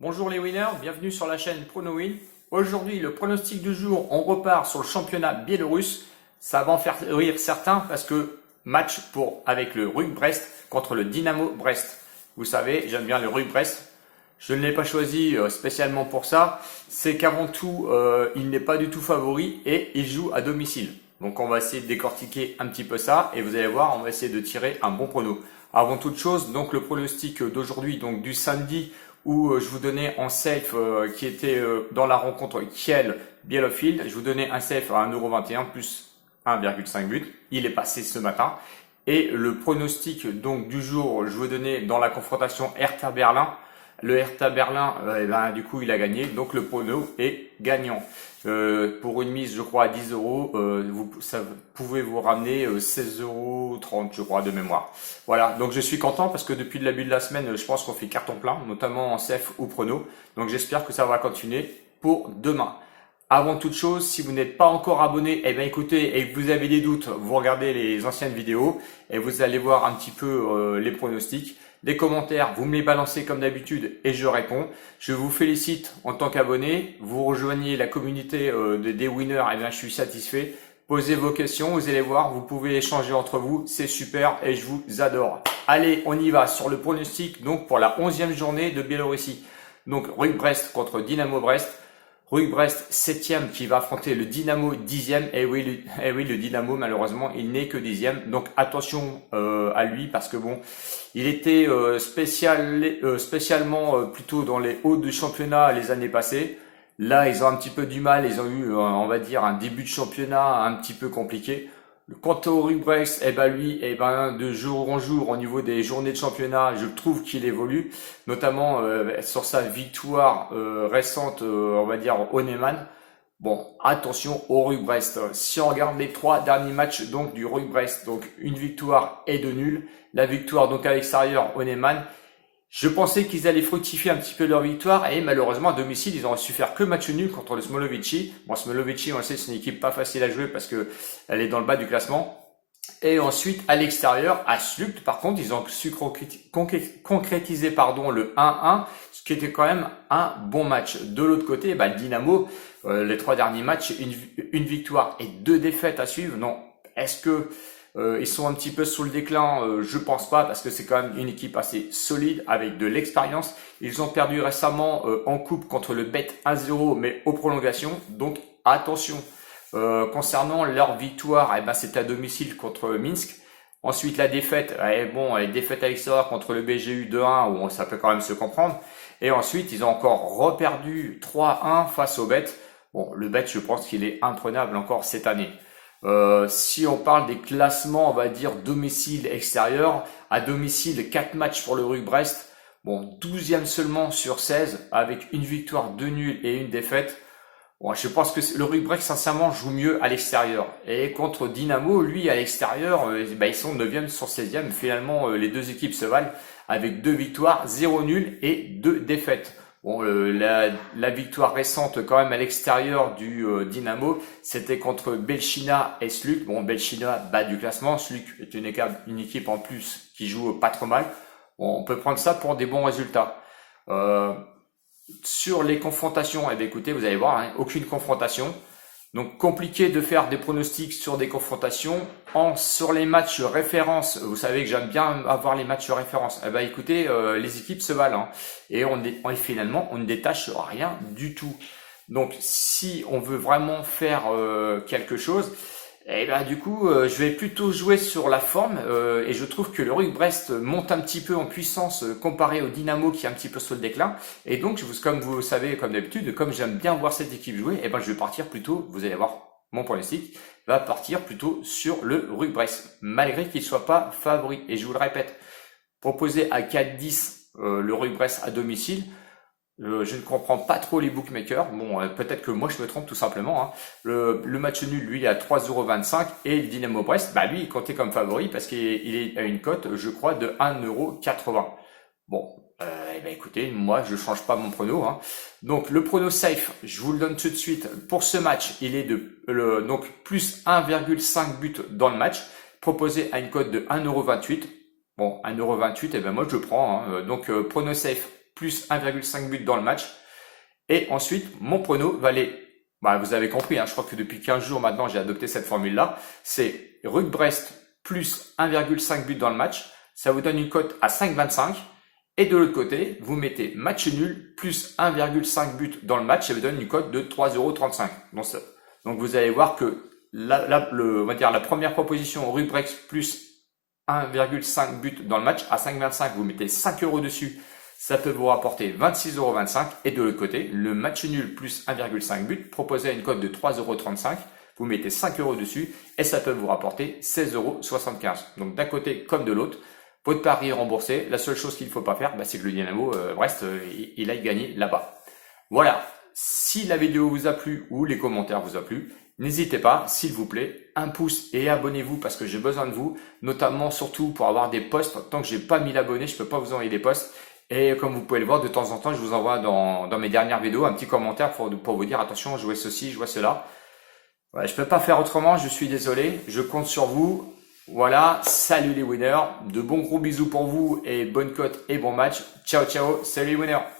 Bonjour les winners, bienvenue sur la chaîne PronoWin. Aujourd'hui, le pronostic du jour, on repart sur le championnat biélorusse. Ça va en faire rire certains parce que match avec le RUG Brest contre le Dynamo Brest. Vous savez, j'aime bien le RUG Brest. Je ne l'ai pas choisi spécialement pour ça. C'est qu'avant tout, il n'est pas du tout favori et il joue à domicile. Donc on va essayer de décortiquer un petit peu ça et vous allez voir, on va essayer de tirer un bon prono. Avant toute chose, donc le pronostic d'aujourd'hui, donc du samedi, où je vous donnais en safe qui était dans la rencontre Kiel-Bielefeld. Je vous donnais un safe à 1,21€ plus 1,5 but. Il est passé ce matin. Et le pronostic donc du jour, je vous donnais dans la confrontation Hertha Berlin. Le Hertha Berlin, du coup, il a gagné. Donc le prono est gagnant. Pour une mise, je crois, à 10€, vous pouvez vous ramener 16,30€, je crois, de mémoire. Voilà, donc je suis content parce que depuis le début de la semaine, je pense qu'on fait carton plein, notamment en CF ou prono. Donc j'espère que ça va continuer pour demain. Avant toute chose, si vous n'êtes pas encore abonné, eh bien écoutez, et que vous avez des doutes, vous regardez les anciennes vidéos et vous allez voir un petit peu les pronostics. Les commentaires, vous me les balancez comme d'habitude et je réponds. Je vous félicite en tant qu'abonné. Vous rejoignez la communauté des winners, et bien je suis satisfait. Posez vos questions, vous allez voir, vous pouvez échanger entre vous, c'est super et je vous adore. Allez, on y va sur le pronostic donc pour la 11e journée de Biélorussie. Donc RUG Brest contre Dynamo Brest. RUG Brest 7e qui va affronter le Dynamo 10e. Et oui, le Dynamo malheureusement il n'est que 10e. Donc attention à lui parce que bon, il était spécialement plutôt dans les hauts du championnat les années passées. Là ils ont un petit peu du mal, ils ont eu on va dire un début de championnat un petit peu compliqué. Quant au RUG Brest, lui, de jour en jour, au niveau des journées de championnat, je trouve qu'il évolue, notamment sur sa victoire récente, on va dire, au Neyman. Bon, attention au RUG Brest. Si on regarde les 3 derniers matchs donc du RUG Brest, donc une victoire et 2 nuls. La victoire donc à l'extérieur au Neyman. Je pensais qu'ils allaient fructifier un petit peu leur victoire et malheureusement à domicile ils ont su faire que match nul contre le Smolovici. Bon, Smolovici, on le sait, c'est une équipe pas facile à jouer parce que elle est dans le bas du classement. Et ensuite à l'extérieur, à Slukt, par contre, ils ont su concrétiser le 1-1, ce qui était quand même un bon match. De l'autre côté, le Dynamo, les 3 derniers matchs, une victoire et 2 défaites à suivre. Non, est-ce que ils sont un petit peu sous le déclin, je pense pas, parce que c'est quand même une équipe assez solide avec de l'expérience. Ils ont perdu récemment en coupe contre le Bet 1-0, mais aux prolongations. Donc attention. Concernant leur victoire, c'est à domicile contre Minsk. Ensuite la défaite, défaite à l'extérieur contre le BGU 2-1, où ça peut quand même se comprendre. Et ensuite ils ont encore reperdu 3-1 face au Bet. Bon, le Bet, je pense qu'il est imprenable encore cette année. Si on parle des classements, on va dire domicile-extérieur, à domicile 4 matchs pour le RUG Brest, bon 12e seulement sur 16 avec une victoire, 2 nuls et une défaite. Bon, je pense que le RUG Brest sincèrement joue mieux à l'extérieur. Et contre Dynamo, lui à l'extérieur, ils sont 9e sur 16e. Finalement, les deux équipes se valent avec 2 victoires, 0 nul et 2 défaites. Bon, la victoire récente quand même à l'extérieur du Dynamo, c'était contre Belchina et Sluk. Bon, Belchina bas du classement, Sluk est une équipe en plus qui joue pas trop mal. Bon, on peut prendre ça pour des bons résultats. Sur les confrontations, écoutez, vous allez voir, aucune confrontation. Donc compliqué de faire des pronostics sur des confrontations. Sur les matchs références, vous savez que j'aime bien avoir les matchs références. Écoutez, les équipes se valent et finalement on ne détache rien du tout. Donc si on veut vraiment faire quelque chose, je vais plutôt jouer sur la forme et je trouve que le RUG Brest monte un petit peu en puissance comparé au Dynamo qui est un petit peu sur le déclin. Et donc, comme vous le savez, comme d'habitude, comme j'aime bien voir cette équipe jouer, je vais partir plutôt, vous allez voir, mon pronostic va partir plutôt sur le RUG Brest, malgré qu'il ne soit pas favori. Et je vous le répète, proposé à 4-10 le RUG Brest à domicile, je ne comprends pas trop les bookmakers. Bon, peut-être que moi je me trompe tout simplement. Le match nul, lui, est à 3,25€ et le Dynamo Brest, lui, il comptait comme favori parce qu'il est à une cote, je crois, de 1,80€. Bon, écoutez, moi je change pas mon prono. Donc le prono safe, je vous le donne tout de suite. Pour ce match, il est donc plus 1,5 but dans le match, proposé à une cote de 1,28€. Bon, 1,28€, moi je prends. Donc prono safe plus 1,5 but dans le match. Et ensuite, mon prono va aller, vous avez compris, hein, je crois que depuis 15 jours maintenant, j'ai adopté cette formule-là. C'est Brugge-Brest plus 1,5 but dans le match. Ça vous donne une cote à 5,25. Et de l'autre côté, vous mettez match nul plus 1,5 but dans le match. Ça vous donne une cote de 3,35 €. Donc vous allez voir que on va dire la première proposition, Brugge-Brest plus 1,5 but dans le match à 5,25, vous mettez 5 € dessus, ça peut vous rapporter 26,25 €. Et de l'autre côté, le match nul plus 1,5 but proposé à une cote de 3,35 €, vous mettez 5 € dessus et ça peut vous rapporter 16,75 €. Donc d'un côté comme de l'autre, votre pari est remboursé. La seule chose qu'il ne faut pas faire, c'est que le Dynamo Brest, il aille gagner là-bas. Voilà, si la vidéo vous a plu ou les commentaires vous ont plu, n'hésitez pas, s'il vous plaît, un pouce et abonnez-vous parce que j'ai besoin de vous, notamment surtout pour avoir des posts. Tant que j'ai pas 1000 abonnés, je peux pas vous envoyer des posts. Et comme vous pouvez le voir, de temps en temps, je vous envoie dans mes dernières vidéos un petit commentaire pour vous dire attention, jouez ceci, jouez cela. Voilà, je peux pas faire autrement, je suis désolé, je compte sur vous. Voilà, salut les winners, de bons gros bisous pour vous et bonne cote et bon match. Ciao, ciao, salut les winners.